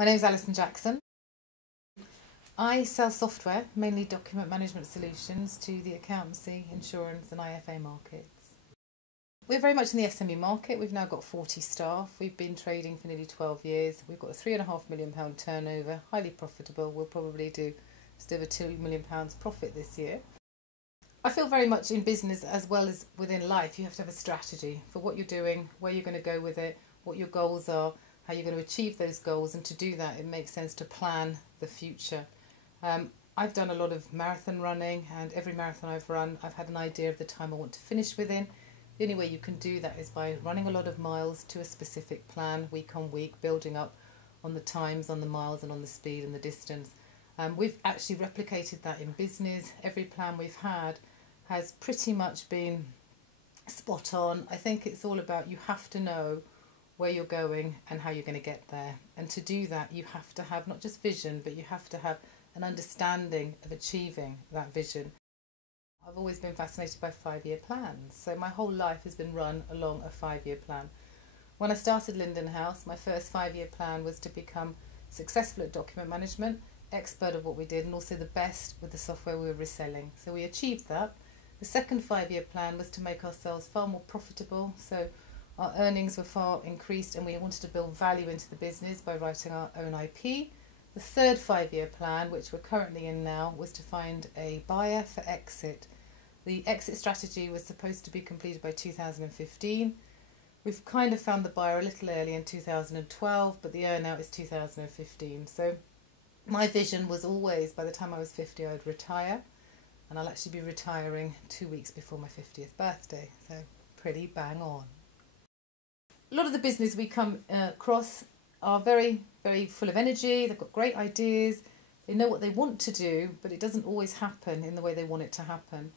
My name is Alison Jackson. I sell software, mainly document management solutions, to the accountancy, insurance and IFA markets. We're very much in the SME market. We've now got 40 staff. We've been trading for nearly 12 years. We've got a £3.5 million turnover, highly profitable. We'll probably do just over £2 million profit this year. I feel very much in business as well as within life. You have to have a strategy for what you're doing, where you're going to go with it, what your goals are, how you're going to achieve those goals, and to do that it makes sense to plan the future. I've done a lot of marathon running, and every marathon I've run I've had an idea of the time I want to finish within. The only way you can do that is by running a lot of miles to a specific plan, week on week, building up on the times, on the miles and on the speed and the distance. We've actually replicated that in business. Every plan we've had has pretty much been spot on. I think it's all about, you have to know where you're going and how you're going to get there. And to do that, you have to have not just vision, but you have to have an understanding of achieving that vision. I've always been fascinated by 5-year plans. So my whole life has been run along a 5-year plan. When I started Lindenhouse, my first 5-year plan was to become successful at document management, expert of what we did, and also the best with the software we were reselling. So we achieved that. The second 5-year plan was to make ourselves far more profitable. So our earnings were far increased, and we wanted to build value into the business by writing our own IP. The third 5-year plan, which we're currently in now, was to find a buyer for exit. The exit strategy was supposed to be completed by 2015. We've kind of found the buyer a little early in 2012, but the earn out is 2015. So my vision was always, by the time I was 50, I'd retire, and I'll actually be retiring 2 weeks before my 50th birthday, so pretty bang on. A lot of the business we come across are very, very full of energy. They've got great ideas, they know what they want to do, but it doesn't always happen in the way they want it to happen.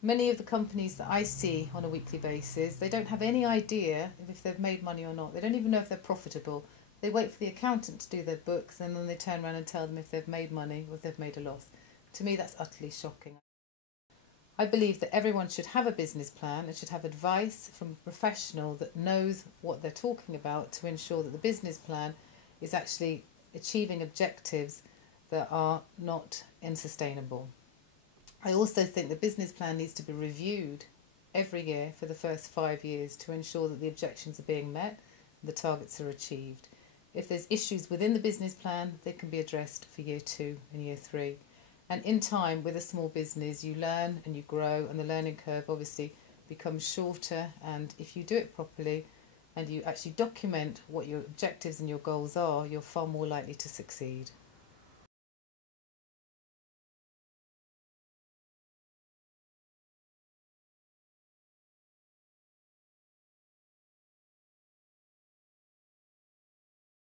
Many of the companies that I see on a weekly basis, they don't have any idea if they've made money or not. They don't even know if they're profitable. They wait for the accountant to do their books, and then they turn around and tell them if they've made money or if they've made a loss. To me, that's utterly shocking. I believe that everyone should have a business plan and should have advice from a professional that knows what they're talking about to ensure that the business plan is actually achieving objectives that are not unsustainable. I also think the business plan needs to be reviewed every year for the first 5 years to ensure that the objectives are being met and the targets are achieved. If there's issues within the business plan, they can be addressed for year 2 and year 3. And in time, with a small business, you learn and you grow, and the learning curve obviously becomes shorter. And if you do it properly and you actually document what your objectives and your goals are, you're far more likely to succeed.